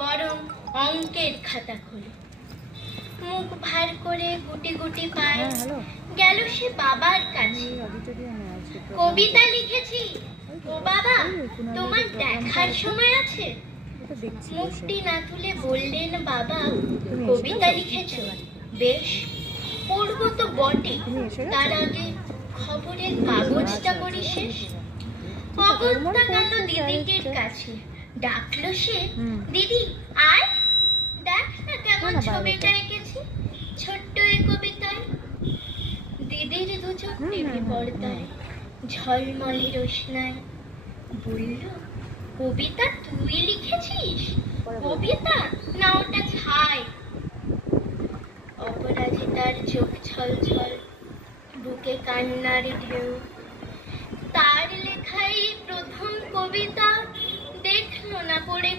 বরং অঙ্কের খাতা খোলে। মুখ ভার করে গুটি গুটি পায় গেল সে বাবার কাছে। কবিতা লিখেছি ও বাবা, তোমার দেখার সময় আছে? মুখটি না তুলে বললেন বাবা, কবিতা লিখেছো? বেশ, পড়বো তো বটে, তার আগে খবরের কাগজটা করি শেষ। অগত্যা গেল দিদিটির কাছে, ডাকলো সে, দিদি আয়, দেখ না কেমন ছবিটা এঁকেছি ছোট্ট এই কবিতায়। দিদির দু চোখ টিভি পর্দায় ঝলমলে রোশনায়। বলল, কবিতা তুই লিখেছিস? কবিতা না ওটা ছাই। অপরাজিতার চোখ ছল ছল, বুকে কান্নার ঢেউ। তার লেখাই প্রথম কবিতা, দেখলো না পড়ে